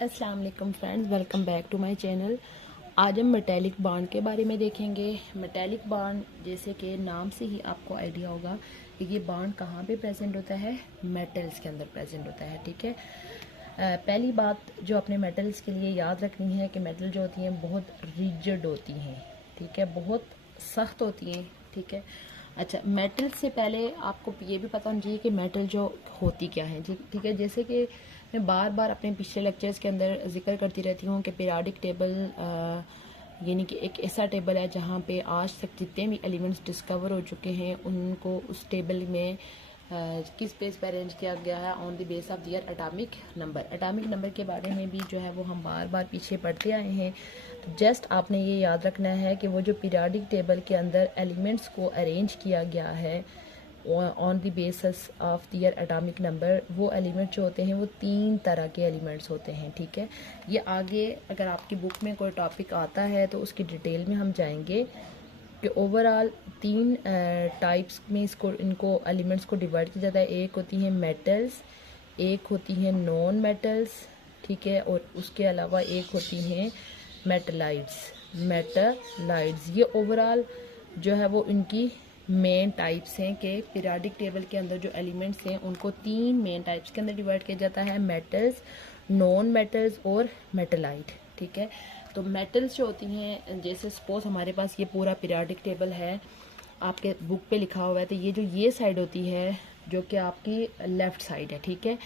अस्सलाम वालेकुम friends, welcome back to my channel. आज हम मेटेलिक बॉन्ड के बारे में देखेंगे। मेटेलिक बॉन्ड जैसे कि नाम से ही आपको आइडिया होगा कि ये बॉन्ड कहाँ पे प्रेजेंट होता है, मेटल्स के अंदर प्रेजेंट होता है। ठीक है, पहली बात जो अपने मेटल्स के लिए याद रखनी है कि मेटल जो होती हैं बहुत रिजिड होती हैं। ठीक है, बहुत सख्त होती हैं। ठीक है, अच्छा, मेटल से पहले आपको ये भी पता होना चाहिए कि मेटल जो होती क्या है। ठीक है, जैसे कि मैं बार बार अपने पिछले लेक्चर्स के अंदर जिक्र करती रहती हूँ कि पीरियोडिक टेबल यानी कि एक ऐसा टेबल है जहाँ पे आज तक जितने भी एलिमेंट्स डिस्कवर हो चुके हैं उनको उस टेबल में किस बेस पर अरेंज किया गया है, on the base of their atomic number. Atomic number के बारे में भी जो है वो हम बार बार पीछे पढ़ते आए हैं। तो जस्ट आपने ये याद रखना है कि वो जो पीरियोडिक टेबल के अंदर एलिमेंट्स को अरेंज किया गया है on the basis of their atomic number, वो एलिमेंट जो होते हैं वो 3 तरह के एलिमेंट्स होते हैं। ठीक है, ये आगे अगर आपकी बुक में कोई टॉपिक आता है तो उसकी डिटेल में हम जाएंगे कि ओवरऑल 3 टाइप्स में इनको एलिमेंट्स को डिवाइड किया जाता है। एक होती है मेटल्स, एक होती है नॉन मेटल्स, ठीक है, और उसके अलावा एक होती हैं मेटलाइड्स। ये ओवरऑल जो है वो इनकी मेन टाइप्स हैं कि पीरियोडिक टेबल के अंदर जो एलिमेंट्स हैं उनको 3 मेन टाइप्स के अंदर डिवाइड किया जाता है, मेटल्स, नॉन मेटल्स और मेटलाइट। ठीक है, तो मेटल्स जो होती हैं, जैसे सपोज हमारे पास ये पूरा पीरियोडिक टेबल है, आपके बुक पे लिखा हुआ है, तो ये साइड होती है जो कि आपकी लेफ़्ट साइड है। ठीक है,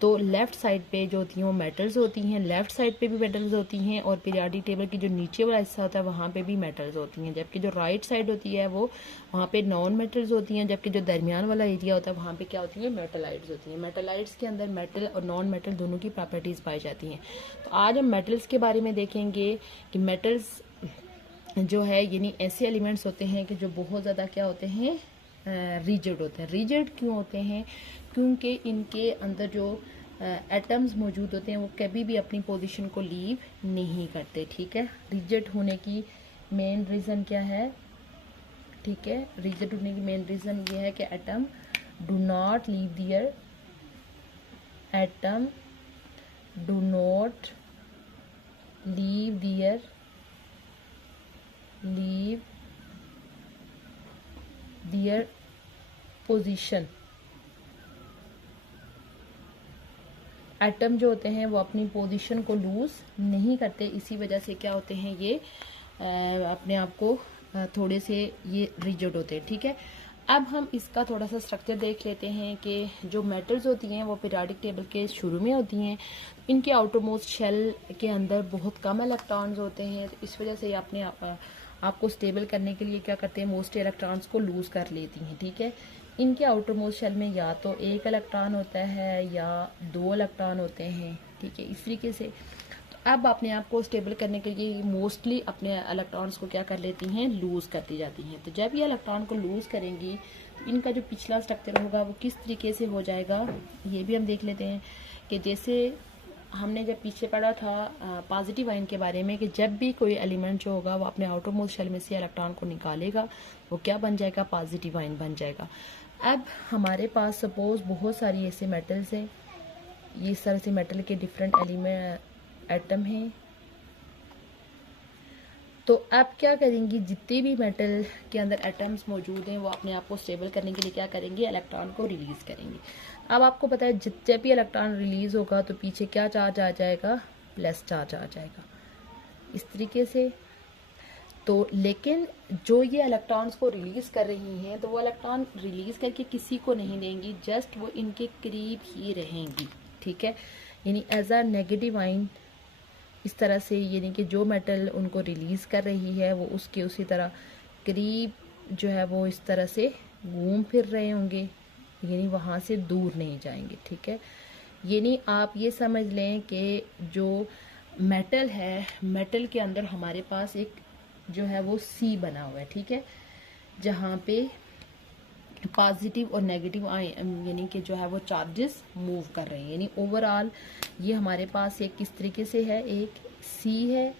तो लेफ़्ट साइड पे जो होती हैं वो मेटल्स होती हैं, लेफ़्ट साइड पे भी मेटल्स होती हैं, और पीरियोडिक टेबल की जो नीचे वाला हिस्सा होता है वहाँ पे भी मेटल्स होती हैं। जबकि जो राइट साइड होती है वो वहाँ पे नॉन मेटल्स होती हैं, जबकि जो दरमियान वाला एरिया होता है वहाँ पे क्या होती हैं, मेटलाइड्स होती हैं। मेटलाइड्स के अंदर मेटल और नॉन मेटल दोनों की प्रॉपर्टीज़ पाई जाती हैं। तो आज हम मेटल्स के बारे में देखेंगे कि मेटल्स जो है यानी ऐसे एलिमेंट्स होते हैं कि जो बहुत ज़्यादा क्या होते हैं, रिजिड होते हैं। रिजिड क्यों होते हैं? क्योंकि इनके अंदर जो एटम्स मौजूद होते हैं वो कभी भी अपनी पोजीशन को लीव नहीं करते। ठीक है, रिजिड होने की मेन रीज़न क्या है? ठीक है, रिजिड होने की मेन रीज़न ये है कि atom do not leave their position. Atom जो होते हैं वो अपनी पोजीशन को लूज नहीं करते, इसी वजह से क्या होते हैं ये अपने आप को थोड़े से ये रिजिड होते हैं। ठीक है, अब हम इसका थोड़ा सा स्ट्रक्चर देख लेते हैं कि जो मेटल्स होती हैं वो पीरियोडिक टेबल के शुरू में होती हैं। इनके आउटरमोस्ट शेल के अंदर बहुत कम इलेक्ट्रॉन्स होते हैं, तो इस वजह से अपने आपको स्टेबल करने के लिए क्या करते हैं, मोस्ट इलेक्ट्रॉन्स को लूज कर लेती हैं। ठीक है, इनके आउटरमोस्ट शेल में या तो 1 इलेक्ट्रॉन होता है या 2 इलेक्ट्रॉन होते हैं। ठीक है, इस तरीके से तो अब अपने आप को स्टेबल करने के लिए मोस्टली अपने इलेक्ट्रॉन्स को क्या कर लेती हैं, लूज़ करती जाती हैं। तो जब ये इलेक्ट्रॉन को लूज़ करेंगी तो इनका जो पिछला स्ट्रक्चर होगा वो किस तरीके से हो जाएगा, ये भी हम देख लेते हैं। कि जैसे हमने जब पीछे पढ़ा था पॉजिटिव आयन के बारे में कि जब भी कोई एलिमेंट जो होगा वो अपने आउटरमोस्ट शेल में से इलेक्ट्रॉन को निकालेगा वो क्या बन जाएगा, पॉजिटिव आयन बन जाएगा। अब हमारे पास सपोज बहुत सारी ऐसे मेटल्स हैं, ये इस तरह से मेटल के डिफरेंट एटम हैं। तो अब क्या करेंगी, जितने भी मेटल के अंदर एटम्स मौजूद हैं वो अपने आप को स्टेबल करने के लिए क्या करेंगे, इलेक्ट्रॉन को रिलीज़ करेंगे। अब आपको पता है जब भी इलेक्ट्रॉन रिलीज़ होगा तो पीछे क्या चार्ज आ जाएगा, प्लस चार्ज आ जाएगा, इस तरीके से। तो लेकिन जो ये इलेक्ट्रॉन्स को रिलीज़ कर रही हैं तो वो इलेक्ट्रॉन रिलीज़ करके किसी को नहीं देंगी, जस्ट वो इनके करीब ही रहेंगी। ठीक है, यानी एज अ नेगेटिव आइन इस तरह से, यानी कि जो मेटल उनको रिलीज़ कर रही है वो उसके उसी तरह करीब जो है वो इस तरह से घूम फिर रहे होंगे, यानी वहाँ से दूर नहीं जाएंगे। ठीक है, यानी आप ये समझ लें कि जो मेटल है, मेटल के अंदर हमारे पास एक जो है वो सी बना हुआ है। ठीक है, जहाँ पे पॉजिटिव और नेगेटिव यानी कि जो है वो चार्जेस मूव कर रहे हैं। यानी ओवरऑल ये हमारे पास एक किस तरीके से है, एक सी है।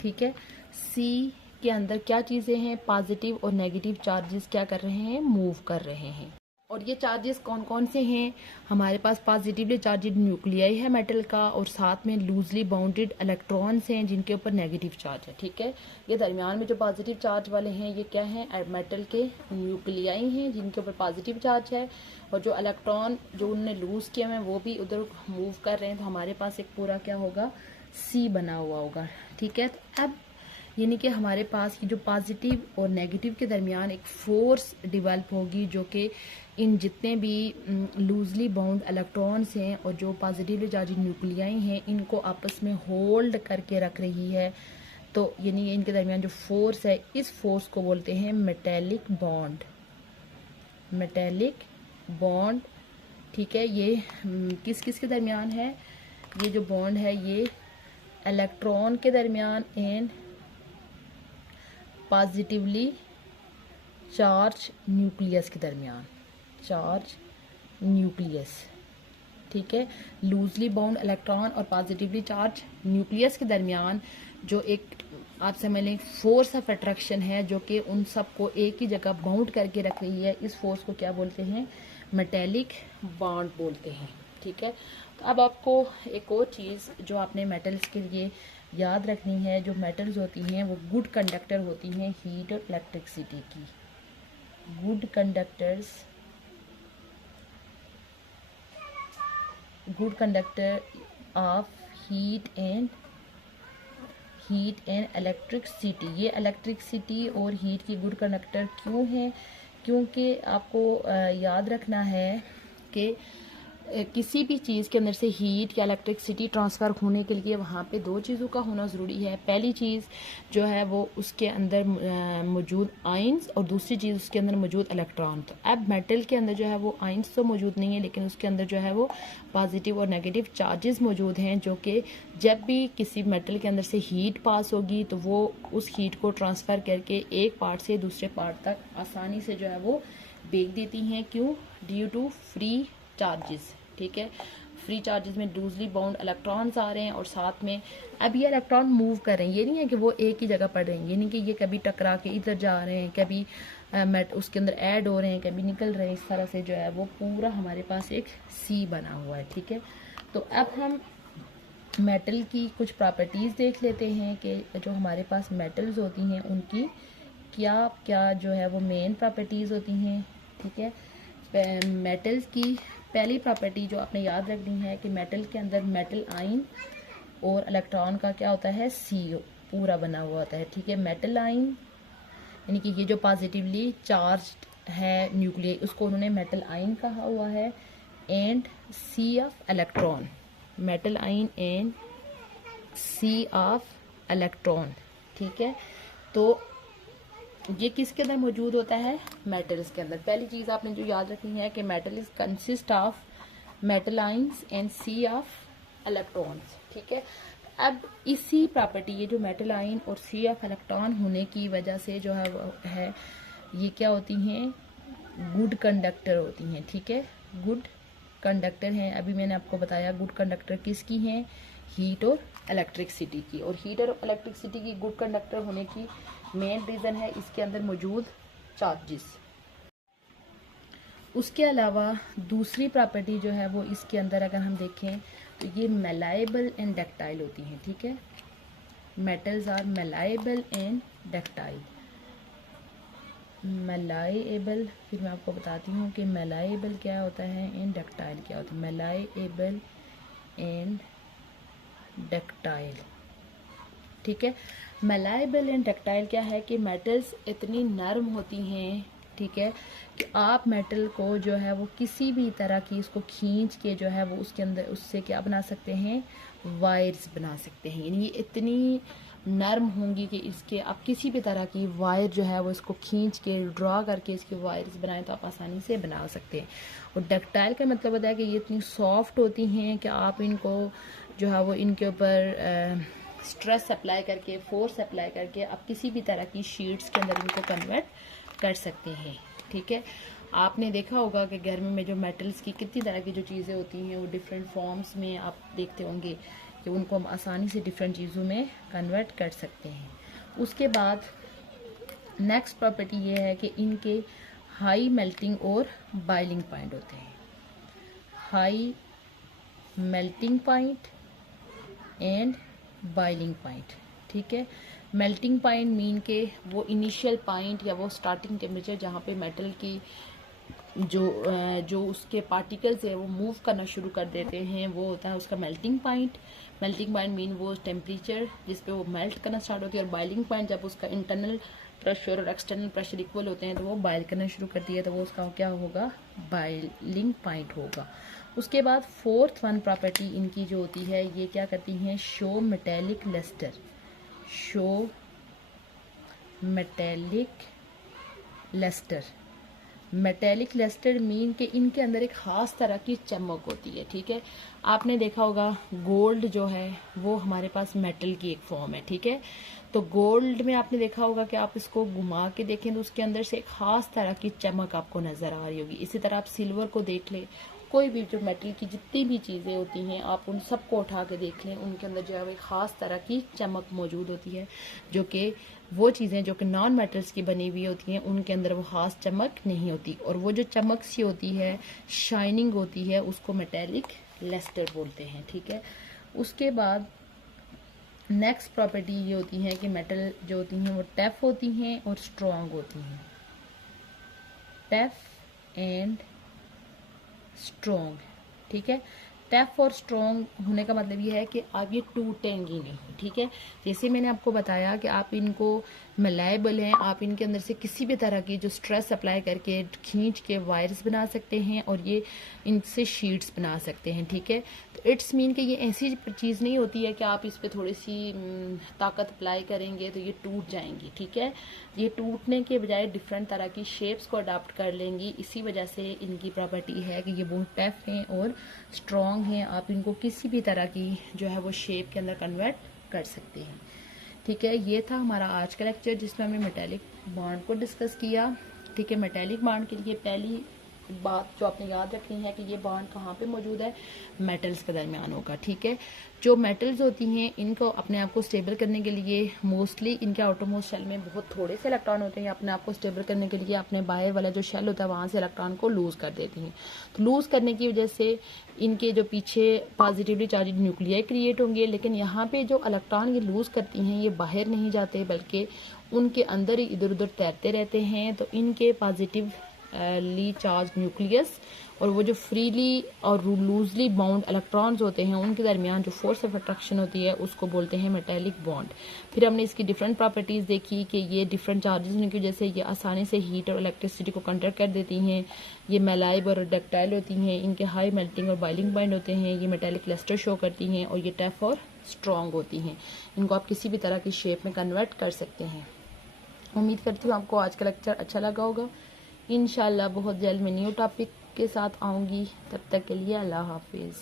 ठीक है, सी के अंदर क्या चीज़ें हैं, पॉजिटिव और नेगेटिव चार्जेस क्या कर रहे हैं, मूव कर रहे हैं। और ये चार्जेस कौन कौन से हैं? हमारे पास पॉजिटिवली चार्जेड न्यूक्लियाई है मेटल का, और साथ में लूजली बाउंडेड इलेक्ट्रॉन्स हैं जिनके ऊपर नेगेटिव चार्ज है। ठीक है, ये दरमियान में जो पॉजिटिव चार्ज वाले हैं ये क्या हैं? मेटल के न्यूक्लियाई हैं जिनके ऊपर पॉजिटिव चार्ज है, और जो इलेक्ट्रॉन जो उनने लूज किए हैं वो भी उधर मूव कर रहे हैं। तो हमारे पास एक पूरा क्या होगा? सी बना हुआ होगा। ठीक है, तो अब यानी कि हमारे पास ये जो पॉजिटिव और नेगेटिव के दरमियान एक फोर्स डिवेल्प होगी जो कि इन जितने भी लूजली बाउंड इलेक्ट्रॉन्स हैं और जो पॉजिटिवली चार्ज न्यूक्लियाई हैं इनको आपस में होल्ड करके रख रही है। तो यानी इनके दरमियान जो फोर्स है, इस फोर्स को बोलते हैं मेटेलिक बॉन्ड। मेटेलिक बॉन्ड, ठीक है, ये किस किस के दरमियान है? ये जो बॉन्ड है ये इलेक्ट्रॉन के दरमियान एंड पॉजिटिवली चार्ज न्यूक्लियस के दरमियान। चार्ज न्यूक्लियस, ठीक है, लूजली बाउंड इलेक्ट्रॉन और पॉजिटिवली चार्ज न्यूक्लियस के दरमियान जो एक आप समझ लें फोर्स ऑफ अट्रैक्शन है जो कि उन सबको एक ही जगह बाउंड करके रख रही है। इस फोर्स को क्या बोलते हैं? मेटेलिक बॉन्ड बोलते हैं। ठीक है, तो अब आपको एक और चीज़ जो आपने मेटल्स के लिए याद रखनी है, जो मेटल्स होती हैं वो गुड कंडक्टर होती हैं हीट और इलेक्ट्रिसिटी की। Good conductors, good conductor of heat and electricity. ये इलेक्ट्रिसिटी और हीट की गुड कंडक्टर क्यों है? क्योंकि आपको याद रखना है कि किसी भी चीज़ के अंदर से हीट या इलेक्ट्रिसिटी ट्रांसफ़र होने के लिए वहाँ पे दो चीज़ों का होना ज़रूरी है। पहली चीज़ जो है वो उसके अंदर मौजूद आयंस, और दूसरी चीज़ उसके अंदर मौजूद इलेक्ट्रॉन। तो अब मेटल के अंदर जो है वो आयंस तो मौजूद नहीं है, लेकिन उसके अंदर जो है वो पॉजिटिव और नेगेटिव चार्जेस मौजूद हैं, जो कि जब भी किसी मेटल के अंदर से हीट पास होगी तो वो उस हीट को ट्रांसफ़र करके एक पार्ट से दूसरे पार्ट तक आसानी से जो है वो भेज देती हैं। क्यों? Due to free charges. ठीक है, फ्री चार्जेस में लूजली बाउंड इलेक्ट्रॉन्स आ रहे हैं और साथ में अब ये इलेक्ट्रॉन मूव कर रहे हैं। ये नहीं है कि वो एक ही जगह पड़ रहे हैं, ये नहीं कि ये कभी टकरा के इधर जा रहे हैं, कभी उसके अंदर ऐड हो रहे हैं, कभी निकल रहे हैं। इस तरह से जो है वो पूरा हमारे पास एक सी बना हुआ है। ठीक है, तो अब हम मेटल की कुछ प्रॉपर्टीज़ देख लेते हैं कि जो हमारे पास मेटल्स होती हैं उनकी क्या क्या जो है वो मेन प्रॉपर्टीज़ होती हैं। ठीक है, मेटल्स की पहली प्रॉपर्टी जो आपने याद रखनी है कि मेटल के अंदर मेटल आयन और इलेक्ट्रॉन का क्या होता है? सी पूरा बना हुआ होता है। ठीक है, मेटल आयन यानी कि ये जो पॉजिटिवली चार्ज्ड है न्यूक्लियस, उसको उन्होंने मेटल आयन कहा हुआ है, and sea of electron. Metal ion and sea of electron. ठीक है, तो ये किसके अंदर मौजूद होता है? मेटल्स के अंदर। पहली चीज़ आपने जो याद रखनी है कि metal is consist of metal ions and sea of electrons. ठीक है, अब इसी प्रॉपर्टी ये जो मेटल आयन और सी ऑफ इलेक्ट्रॉन होने की वजह से जो है ये क्या होती हैं? गुड कंडक्टर होती हैं। ठीक है, गुड कंडक्टर हैं। अभी मैंने आपको बताया गुड कंडक्टर किसकी हैं? हीट और इलेक्ट्रिसिटी की। और हीट और इलेक्ट्रिसिटी की गुड कंडक्टर होने की मेन रीज़न है इसके अंदर मौजूद चार्जेस। उसके अलावा दूसरी प्रॉपर्टी जो है वो इसके अंदर अगर हम देखें तो ये मेलाएबल एंड डक्टाइल होती हैं। ठीक है, मेटल्स आर मेलाएबल एंड डक्टाइल। मेलाएबल, फिर मैं आपको बताती हूँ कि मेलाएबल क्या होता है एंड डक्टाइल क्या होता है। मेलाएबल एंड डक्टाइल। ठीक है, मेलाएबल एंड डक्टाइल क्या है कि मेटल्स इतनी नरम होती हैं, ठीक है, कि आप मेटल को जो है वो किसी भी तरह की इसको खींच के जो है वो उसके अंदर उससे क्या बना सकते हैं? वायर्स बना सकते हैं। यानी ये इतनी नरम होंगी कि इसके आप किसी भी तरह की वायर जो है वो इसको खींच के ड्रा करके इसके वायर्स बनाएं तो आप आसानी से बना सकते हैं। और डक्टाइल का मतलब होता है कि ये इतनी सॉफ्ट होती हैं कि आप इनको जो है वो इनके ऊपर स्ट्रेस अप्लाई करके, फोर्स अप्लाई करके आप किसी भी तरह की शीट्स के अंदर इनको कन्वर्ट कर सकते हैं। ठीक है, आपने देखा होगा कि घर में जो मेटल्स की कितनी तरह की जो चीज़ें होती हैं वो डिफरेंट फॉर्म्स में आप देखते होंगे कि उनको हम आसानी से डिफरेंट चीज़ों में कन्वर्ट कर सकते हैं। उसके बाद नेक्स्ट प्रॉपर्टी ये है कि इनके हाई मेल्टिंग और बॉइलिंग पॉइंट होते हैं। High melting point and boiling point, ठीक है। मेल्टिंग पॉइंट मीन के वो इनिशियल पॉइंट या वो स्टार्टिंग टेम्परेचर जहाँ पे मेटल की जो उसके पार्टिकल्स है वो मूव करना शुरू कर देते हैं, वो होता है उसका melting point. Melting point mean वो टेम्परेचर जिस पे वो मेल्ट करना स्टार्ट होती है। और बॉइलिंग पॉइंट जब उसका इंटरनल प्रेशर और एक्सटर्नल प्रेशर इक्वल होते हैं तो वो बॉयल करना शुरू करती है, तो वो उसका क्या होगा, बॉइलिंग पॉइंट होगा। उसके बाद फोर्थ वन प्रॉपर्टी इनकी जो होती है, ये क्या करती हैं, show metallic lustre. Show metallic lustre. Metallic lustre mean के इनके अंदर एक खास तरह की चमक होती है, ठीक है। आपने देखा होगा गोल्ड जो है वो हमारे पास मेटल की एक फॉर्म है, ठीक है। तो गोल्ड में आपने देखा होगा कि आप इसको घुमा के देखें तो उसके अंदर से एक खास तरह की चमक आपको नजर आ रही होगी। इसी तरह आप सिल्वर को देख लें, कोई भी जो मेटल की जितनी भी चीज़ें होती हैं आप उन सबको उठा के देख लें, उनके अंदर जो है वो खास तरह की चमक मौजूद होती है, जो कि वो चीज़ें जो कि नॉन मेटल्स की बनी हुई होती हैं उनके अंदर वो खास चमक नहीं होती। और वो जो चमक सी होती है, शाइनिंग होती है, उसको मेटेलिक लस्टर बोलते हैं, ठीक है। उसके बाद नेक्स्ट प्रॉपर्टी ये होती है कि मेटल जो होती हैं वो टफ होती हैं और स्ट्रॉन्ग होती हैं। टफ एंड स्ट्रॉन्ग, ठीक है। टफ और स्ट्रॉन्ग होने का मतलब ये है कि आप ये टूटेंगी नहीं, ठीक है। जैसे मैंने आपको बताया कि आप इनको मलाएबल हैं, आप इनके अंदर से किसी भी तरह की जो स्ट्रेस अप्लाई करके खींच के वायर्स बना सकते हैं और ये इनसे शीट्स बना सकते हैं, ठीक है। तो इट्स मीन कि ये ऐसी चीज़ नहीं होती है कि आप इस पर थोड़ी सी ताकत अप्लाई करेंगे तो ये टूट जाएंगी, ठीक है। ये टूटने के बजाय डिफरेंट तरह की शेप्स को अडॉप्ट कर लेंगी, इसी वजह से इनकी प्रॉपर्टी है कि ये बहुत टफ हैं और स्ट्रॉन्ग हैं। आप इनको किसी भी तरह की जो है वो शेप के अंदर कन्वर्ट कर सकते हैं, ठीक है। ये था हमारा आज का लेक्चर जिसमें हमने मेटेलिक बॉन्ड को डिस्कस किया, ठीक है। मेटेलिक बॉन्ड के लिए पहली बात जो आपने याद रखनी है कि ये बॉन्ड कहाँ पे मौजूद है, मेटल्स के दरमियान होगा, ठीक है। जो मेटल्स होती हैं इनको अपने आप को स्टेबल करने के लिए मोस्टली इनके आउटरमोस्ट शेल में बहुत थोड़े से इलेक्ट्रॉन होते हैं। अपने आप को स्टेबल करने के लिए अपने बाहर वाला जो शेल होता है वहाँ से इलेक्ट्रॉन को लूज कर देती हैं। तो लूज करने की वजह से इनके जो पीछे पॉजिटिवली चार्ज न्यूक्लियाई क्रिएट होंगे, लेकिन यहाँ पे जो इलेक्ट्रॉन ये लूज करती हैं ये बाहर नहीं जाते बल्कि उनके अंदर ही इधर उधर तैरते रहते हैं। तो इनके पॉजिटिव ली चार्ज न्यूक्लियस और वो जो फ्रीली और लूजली बाउंड इलेक्ट्रॉन्स होते हैं उनके दरमियान जो फोर्स ऑफ अट्रैक्शन होती है उसको बोलते हैं मेटेलिक बॉन्ड। फिर हमने इसकी डिफरेंट प्रॉपर्टीज देखी कि ये डिफरेंट चार्जेस की वजह से ये आसानी से हीट और इलेक्ट्रिसिटी को कंडक्ट कर देती हैं। ये मेलाइब और डक्टाइल होती हैं, इनके हाई मेल्टिंग और बॉइलिंग पॉइंट होते हैं, ये मेटेलिक क्लस्टर शो करती हैं और ये टफ और स्ट्रॉन्ग होती हैं। इनको आप किसी भी तरह की शेप में कन्वर्ट कर सकते हैं। उम्मीद करती हूँ आपको आज का लेक्चर अच्छा लगा होगा। इंशाल्लाह बहुत जल्द मैं न्यू टॉपिक के साथ आऊँगी, तब तक के लिए अल्लाह हाफिज़।